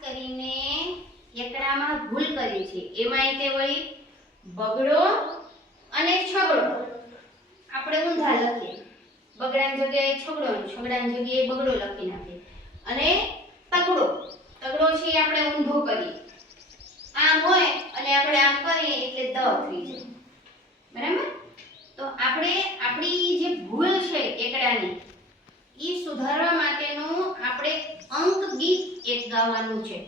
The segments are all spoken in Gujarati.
કરીને એકડામાં ભૂલ કરી છે એમાંય તે વળી બગડો અને છગડો આપણે ઊંધા લખીએ બગડાની જગ્યાએ છગડો અને છગડાની જગ્યાએ બગડો લખી નાખીએ અને તગડો તગડો છે આપણે ઊંધો કરીએ આમ હોય અને આપણે આમ કરીએ એટલે દ થઈ જાય બરાબર તો આપણે આપણી જે ભૂલ છે એકડાની ઈ સુધારવા માટેનું આપણે અંક ગીત એક ગાવાનું છે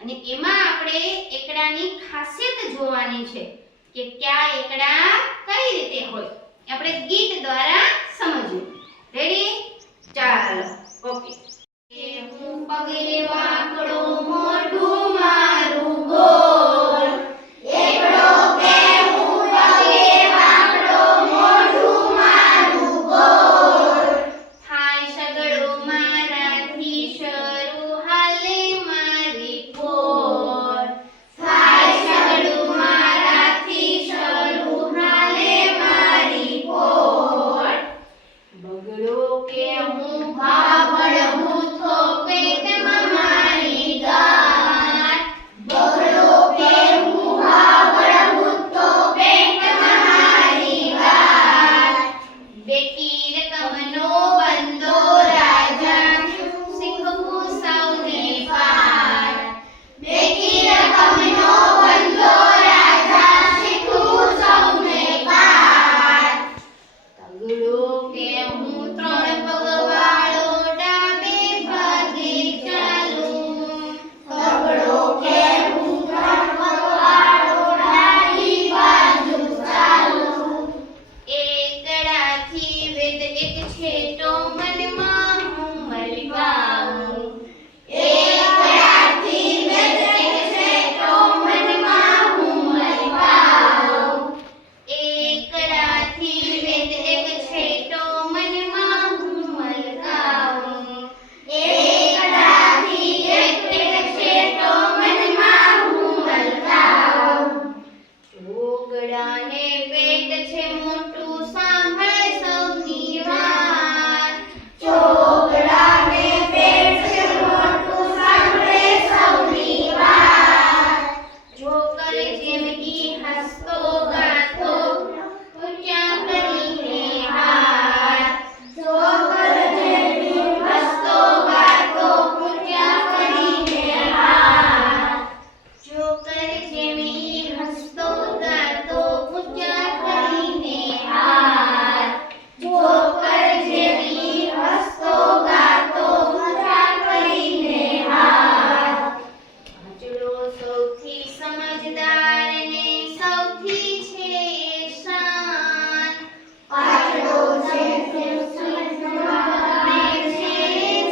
અને એમાં આપણે એકડાની ખાસિયત જોવાની છે કે કયા એકડા કઈ રીતે હોય આપણે ગીત દ્વારા સમજીએ રેડી ચાલો ઓકે હું પગે વાંકડો મોઢું મારું ગોળ એકડો કે હું પગે વાંકડો મોઢું મારું ગોળ થાય સગડો મારાથી શરૂ હાલે મારી પોર થાય સગડો મારાથી શરૂ હાલે મારી પોર બગડો કે હું ભાભળ ભૂથો પેટમાં મારી ગાંઠ બગડો કે હું ભાભળ ભૂથો પેટમાં મારી ગાંઠ બેટી રકમનો બંદો રાજા શીખવું સૌને પાઠ બેટી રકમનો બંદો રાજા શીખવું સૌને પાઠ તગડો કે હું ત્રણ પગવાળો ડાબે ભાગે ચાલું તગડો કે હું ત્રણ પગવાળો ડાબી બાજુ ચાલું એકડાથી વેદ એક છેટો મનમાં હું મલકાવું એકડાથી વેદ એક છેટો મનમાં હું મલકાવું એકડાથી વેદ એક છેટો મનમાં હું મલકાવું એકડાથી વેદ એક છેટો મનમાં હું મલકાવું ચોગડાને પેટ છે મોટું સાંભળ સૌની વાત ચોગડાને પેટ છે મોટું સાંભળે સૌની વાત જોકર જિંદગી હસતો ગાતો ઊંચા કરીને હાથ જોકર જિંદગી હસતો ગાતો ઊંચા કરીને હાથ જોકર જેમી હસતો ગાતો ઊંચા કરીને હાથ જોકર જેમી હસતો ગાતો ઊંચા કરીને હાથ પાંચડો સૌથી સમજદાર ને સૌથી છે શાન પાંચડો છે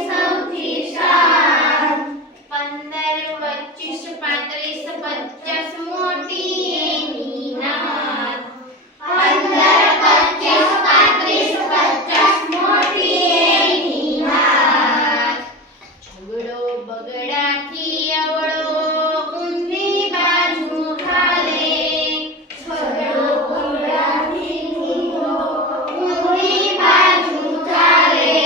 સૌથી શાન 15, 25, 35, 50 મોટી એની નાત 15, 25, 35, 50 મોટી એની નાત છગડો બગડાથી અવળો ઊંધી બાજુ હાલે છગડો બગડાથી ઊંધી બાજુ ચાલે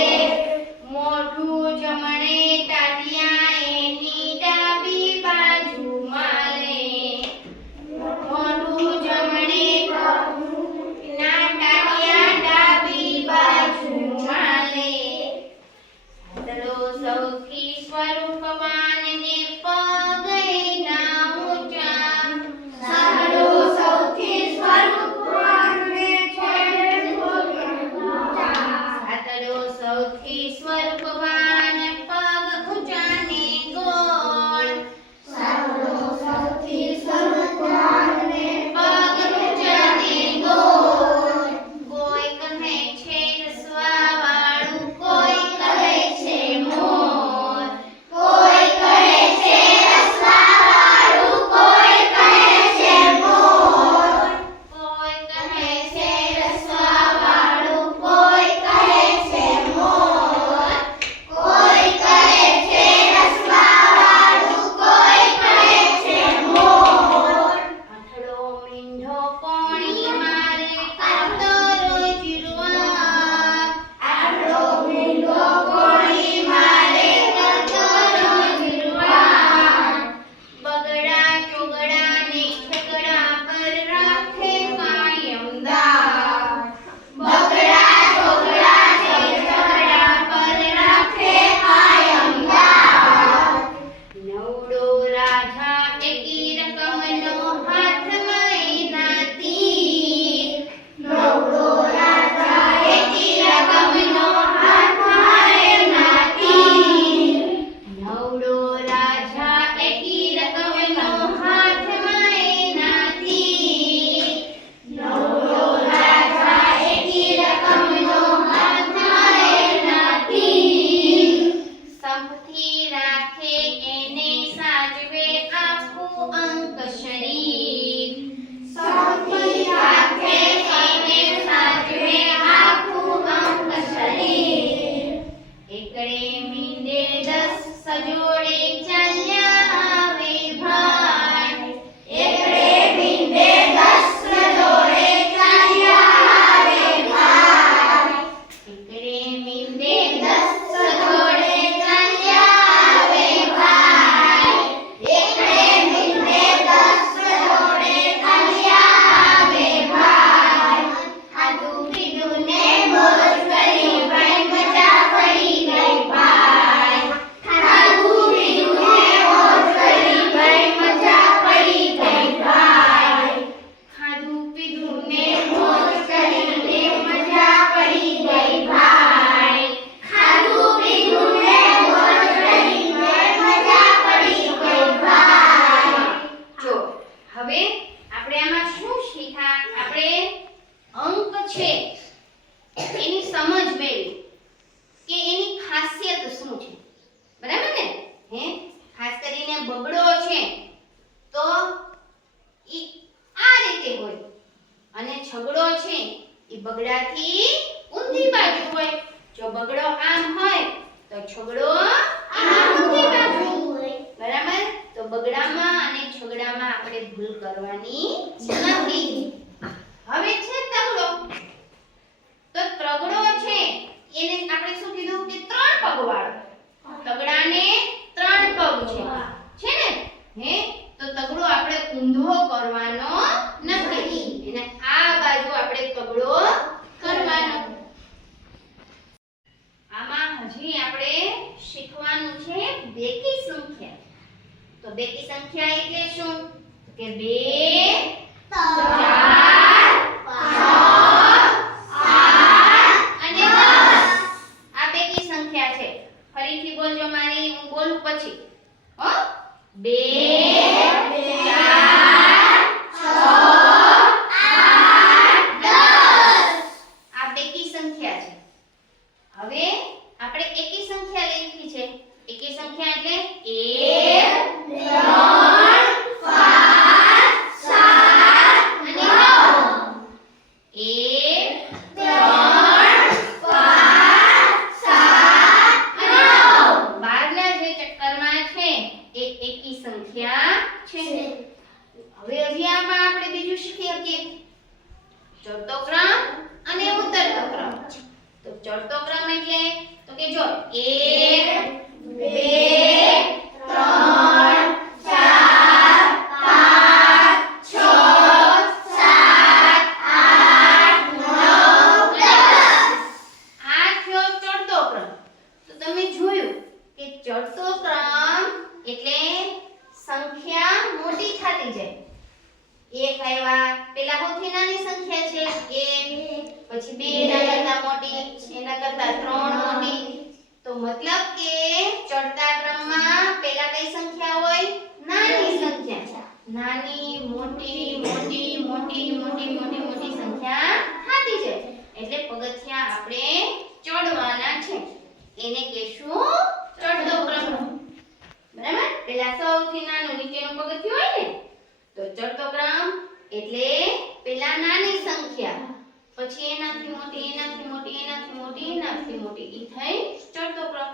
મોઢું જમણે ટાટિયા એની ડાબી બાજુ માલે મોઢું જમણે ના ટાટિયા ડાબી બાજુ માલે સાદડો સૌથી સ્વરૂપવાન બગડો છે તો ઈ આ રીતે હોય અને છગડો છે ઈ બગડાથી ઊંધી બાજુ હોય. જો બગડો આમ હોય તો છગડો આમ ઊંધી બાજુ હોય. બરાબર? તો બગડામાં અને છગડામાં આપણે ભૂલ કરવાની નથી. હવે છે તગડો. તો તગડો છે એને આપણે શું કીધું કે 3 પગ વાળો. તગડાને 3 પગ છે ને? તો તગડો આપણે ઊંધો કરવાનો નથી. એને આ બાજુ આપણે તગડો કરવાનો. આમાં હજી આપણે શીખવાનું છે બેકી સંખ્યા. તો બેકી સંખ્યા એટલે શું? કે 2 4 5 7 અને 10. આ બેકી સંખ્યા છે. ફરીથી બોલજો મારી, હું બોલું પછી. હો? 2 4 6 8 10. આ બેકી સંખ્યા છે. હવે આપણે એકી સંખ્યા લખી છે. એકી સંખ્યા એટલે 1 3 5 7 અને 9. 1 3 5 7 અને 9. બહારના જે ચક્કરમાં છે એ એકી સંખ્યા છે. હવે હજી આમાં આપણે બીજું શીખી શકીએ ચડતો ક્રમ અને ઉતરતો ક્રમ. તો ચડતો ક્રમ એટલે તો કે જો 1 2 3 4 5 6 7 8 9 10. આ થયો ચડતો ક્રમ. તો તમે જોયું કે ચડતો ક્રમ એટલે સંખ્યા મોટી થતી જાય. 1 આવ્યા, પેલા સૌથી નાની સંખ્યા છે 1, પછી 2 એના કરતા મોટી, એના કરતા 3 મોટી. તો મતલબ કે ચડતા ક્રમમાં પેલા કઈ સંખ્યા હોય? નાની સંખ્યા. નાની મોટી મોટી મોટી મોટી મોટી મોટી સંખ્યા થતી જાય. એટલે પગથિયા આપણે ચડવાના છે. એને કહેશું ચડતો ક્રમ. બરાબર? પેલા સૌથી નાનું નીચેનું પગથિયું હોય ને તો ચડતો ક્રમ એટલે પેલા નાની સંખ્યા, પછી એનાથી મોટી, એનાથી મોટી, એનાથી મોટી, એનાથી મોટી, ઈ થઈ ચડતો ક્રમ.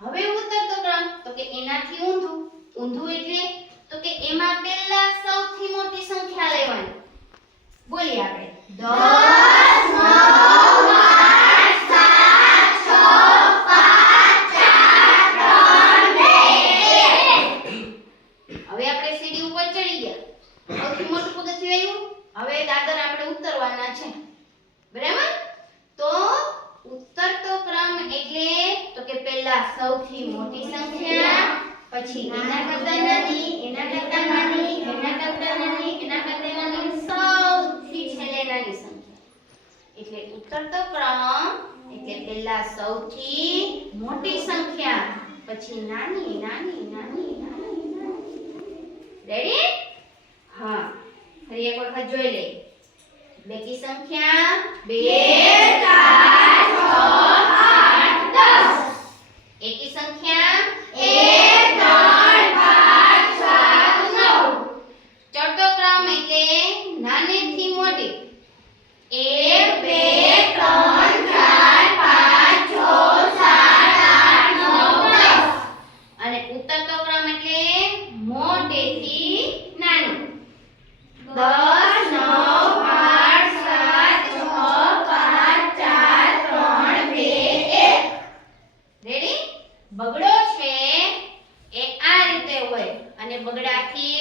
હવે ઉતરતો ક્રમ તો કે એનાથી ઊંધું. ઊંધું એટલે તો કે એમાં પહેલા સૌથી મોટી સંખ્યા લેવાની. બોલીએ આપણે 10 9 8 7 6 5 4 3 2 1. હવે આપણે સીડી ઉપર ચડી ગયા. સૌથી મોટું પગથિયું આવ્યું. હવે દાદર આપણે ઉતરવાના છે. બરાબર? તો ઉતરતો ક્રમ એટલે તો કે પહેલા સૌથી મોટી સંખ્યા, પછી એના કરતા નાની, એના કરતા નાની, એના કરતા નાની, એના કરતા નાની, સૌથી છેલ્લે નાની સંખ્યા. એટલે ઉતરતો ક્રમ એટલે પહેલા સૌથી મોટી સંખ્યા, પછી નાની નાની નાની નાની નાની. રેડી? હા, ફરી એક વખત જોઈ લઈએ. બેકી સંખ્યા 2 4 6 8 10. એકી સંખ્યા 1 3 5 7 9. ચડતો ક્રમ એટલે નાનેથી મોટી 1 2 3 4 5 6 7 8 9 10. અને ઉતરતો ક્રમ એટલે મોટેથી નાની 10 બગડો છે એ આ રીતે હોય અને બગડાથી